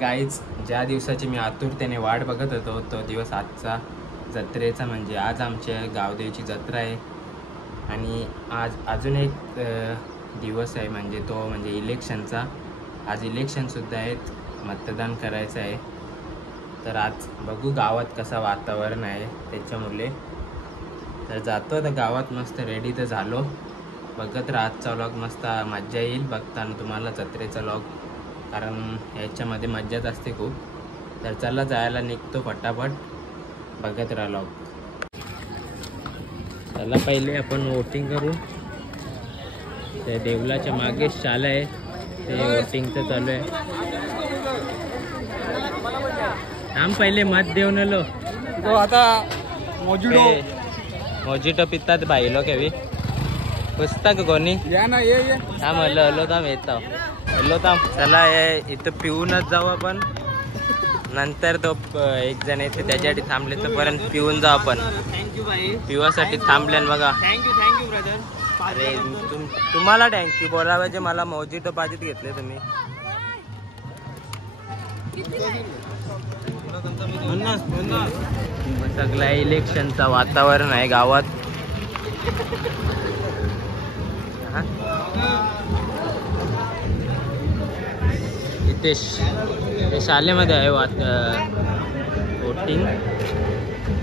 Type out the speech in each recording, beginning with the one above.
Guys ज्या दिवसाची मी आतुरतेने वाट बघत होतो तो दिवस आजचा जत्रेचा, म्हणजे आज आमच्या गावदेवीची जत्रा आहे. आणि आज अजून एक दिवस आहे म्हणजे तो म्हणजे इलेक्शनचा. आज इलेक्शनसुद्धा आहेत, मतदान करायचं आहे. तर आज बघू गावात कसं वातावरण आहे त्याच्यामुळे. तर जातो आता गावात, मस्त रेडी तर झालो. बघत राहा आजचा व्लॉग, मस्त मज्जा येईल बघताना तुम्हाला जत्रेचा व्लॉग, कारण याच्यामध्ये मज्जाच असते खूप. तर चला जायला निघतो फटाफट, बघत राहा व्लॉग. चला पहिले आपण वोटिंग करू. ते देवलाच्या मागे शाळा आहे, ते वोटिंगचं चालू आहे. थांब पहिले मत देऊन आलो. तो आता मोजिटो पितात भाई लोक हवी पुस्तक कोणी या ना ये थांब. हलो थांब येतो, हलो थांब. चला इथं पिऊनच जाऊ आपण, नंतर तो एक जण येते त्याच्यासाठी थांबले तोपर्यंत पिऊन जाऊ आपण. थँक्यू भाई, पिवासाठी थांबले बघा. Thank you brother. अरे तुम्हाला थँक्यू बोला पाहिजे, मला मोजिटो पाहिजेत घेतले तुम्ही. सगळ्या इलेक्शनचा वातावरण आहे गावात. इथे शाळेमध्ये आहे वोटिंग,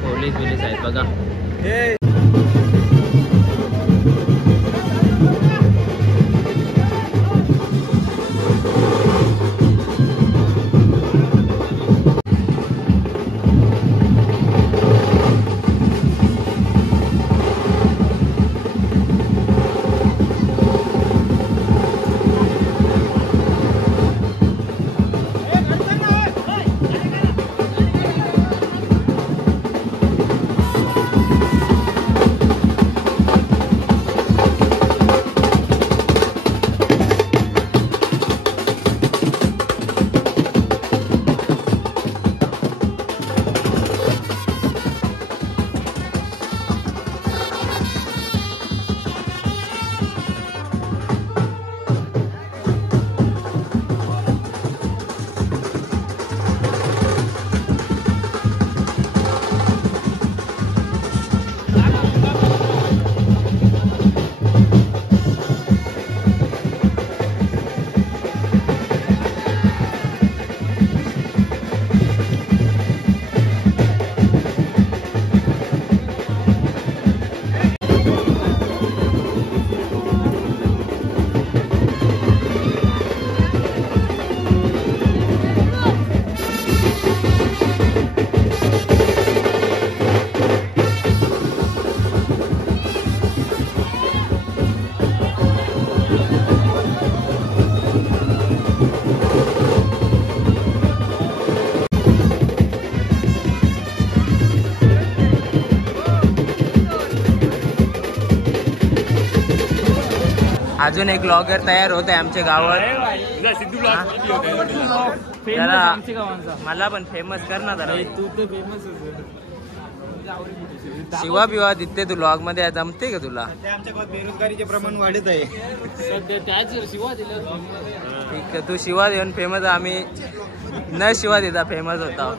पोलीस आहेत बघा. अजून एक ब्लॉगर तयार होत आहे आमच्या गावात. मला पण फेमस कर ना जरा. शिवा बिवा दिसते तू ब्लॉग मध्ये, जमते का तुला? आमच्या गावात बेरोजगारीचे प्रमाण वाढत आहे सध्या, त्याच शिवा दिला. ठीक आहे, तू शिवा देऊन फेमस, आम्ही न शिवा देता फेमस होता.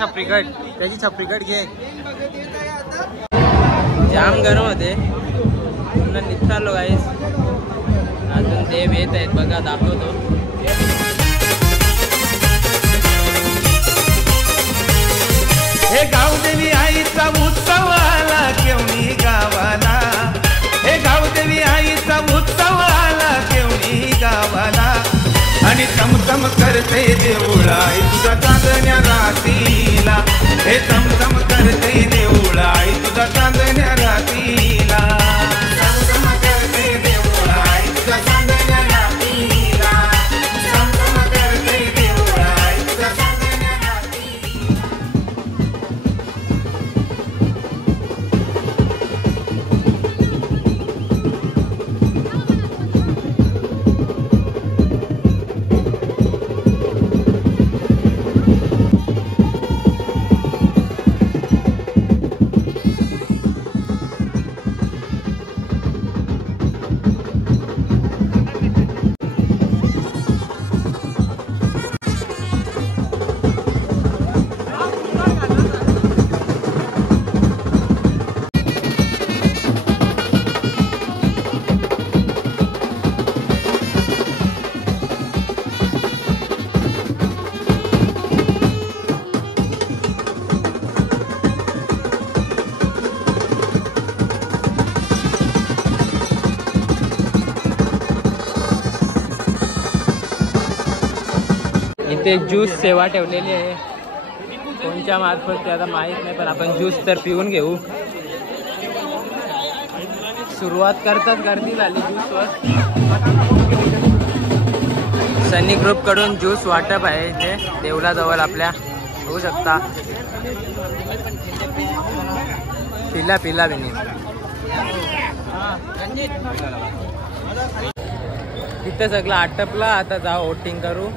छपरीकट त्याची छपरीकट घे. जाम गरम होते, पुन्हा निघतालो गाईस. अजून देव येत आहेत बघा, दाखवतो. हे गावदेवी आईचा उत्सव आला केवणी गावाला. हे गावदेवी आईचा उत्सव आला केवणी गावाला. आणि चमचम करते देऊळाई तुझा चांदण्या रातीला. हे चमचम करते देऊळाई तुझा चांदण्या रातीला. चमचम करते देऊळाई तुझा चांदण्या रातीला. चमचम करते देऊळाई तुझा चांदण्या रातीला. इथे ज्यूस सेवा ठेवलेली आहे, कोणत्या मार्फत ते आता माहीत नाही, पण आपण ज्यूस तर पिऊन घेऊ. सुरुवात करतात गर्दी झाली ज्यूसवर. सनी ग्रुप कडून ज्यूस वाटप आहे इथे देवलाजवळ आपल्या, होऊ शकता. पिला पिला बिनी तिथं सगळं आटपला. आता जाऊ वोटिंग करू,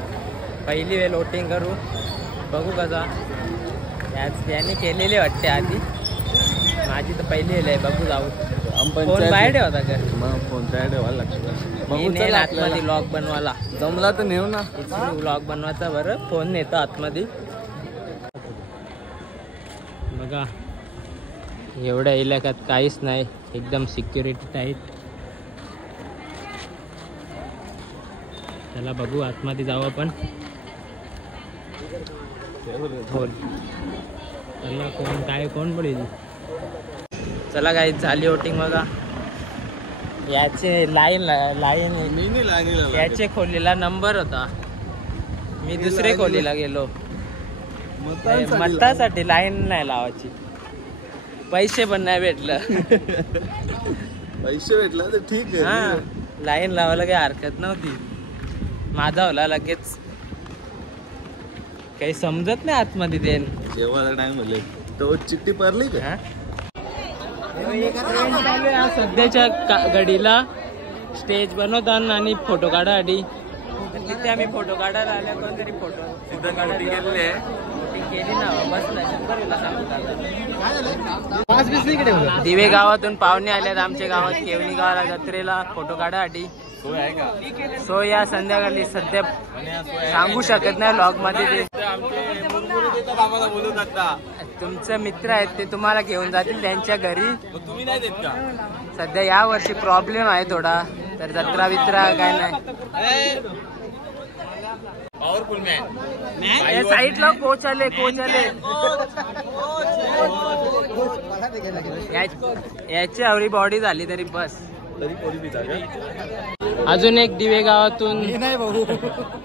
पहिली वेळ वोटिंग करू, बघू कसा. याने केलेले वाटते आधी, माझी तर पहिली वेळ आहे. बघू जाऊ. फोन बाहेर ठेवता का? फोन बाहेर ठेवायला लागतो. नेल आतमध्ये व्लॉग बनवायला. जमला तर नेऊ ना, व्लॉग बनवायचा. बरं फोन नेतो आतमध्ये. बघा एवढ्या इलाक्यात काहीच नाही, एकदम सिक्युरिटी टाईट. चला बघू आतमध्ये जाऊ आपण. चला कोण काय कोण पडेल. चला काय झाली वोटिंग. बघा याचे लाईन याचे खोलीला नंबर होता, मी दुसरे खोलीला गेलो. मतासाठी लाईन नाही लावायची, पैसे पण नाही भेटलं. पैसे भेटला तर ठीक आहे. हा लाईन लावायला काही हरकत नव्हती. माझा होला लगेच, काही समजत नाही आतमध्ये. ते जेव्हा टाइम झाले तो चिठ्ठी पडली का? सध्याच्या घडीला स्टेज बनवतात आणि फोटो काढासाठी. तिथे आम्ही फोटो काढायला आल्या, कोणतरी फोटो काढायला केली ना. दिवे गावातून पाहुणे आल्यात आमच्या गावात केवणी गावाला जत्रेला फोटो काढासाठी. सोय या संध्याकाळी सध्या सांगू शकत नाही व्लॉग मध्ये. तुमचे मित्र आहेत ते तुम्हाला घेऊन जातील त्यांच्या घरी. तुम्ही नाही देत का? सध्या या वर्षी प्रॉब्लेम आहे थोडा, तर जत्रा बित्रा काय नाही. पॉवरफुल मॅन साईडला कोच आले. याची आवरी बॉडी झाली तरी बस. अजून एक दिवे गावातून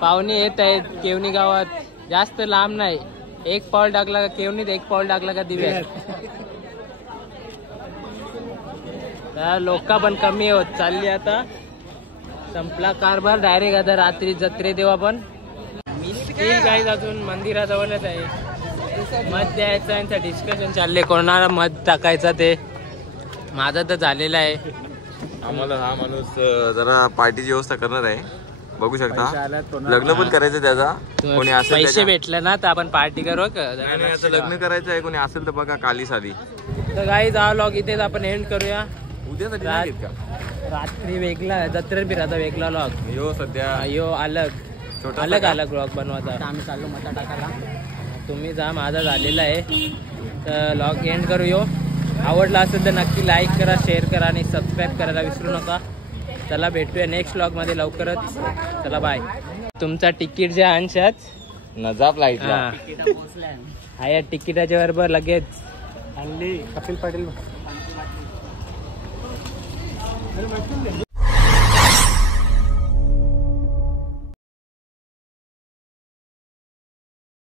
पाहुणे येत आहेत केवणी गावात. जास्त लांब नाही, एक पाऊल टाकला का केवणीत, एक पाऊल टाकला का दिव्यात. लोक पण कमी होत चालली. आता संपला कारभार डायरेक्ट. आता रात्री जत्रे देऊ आपण. काही अजून मंदिराजवळच आहे. मध द्यायचं यांचं डिस्कशन चालले, कोणाला मध टाकायचं ते. माझं तर झालेलं आहे. आम्हाला हा माणूस जरा पार्टीची व्यवस्था करणार आहे, बघू शकता. लग्न पण करायचं त्याचा, कोणी असेल पैसे भेटले ना तर आपण पार्टी करू. लग्न करायचं आहे, कोणी असेल तर बघा काली साली. तर काही जावं लॉग इथेच आपण एंड करूया. उद्यासाठी नाही घेत का? रात्री वेगळा, जत्रेत बिराचा वेगळा लॉग. यो सध्या यो अलग अलग लॉग बनवायचा. आम्ही चाललो मता टाकायला. तुम्ही जा, माझा झालेला आहे. तर लॉग एंड करू. यो आवडला असेल तर नक्की लाईक करा, शेअर करा आणि सबस्क्राईब करायला विसरू नका. चला भेटूया नेक्स्ट व्लॉग मध्ये लवकरच. चला बाय. तुमचा तिकीट जे अंशात नजाब लाईट हा या तिकिटाच्या बरोबर लगेच हल्ली कपिल पाटील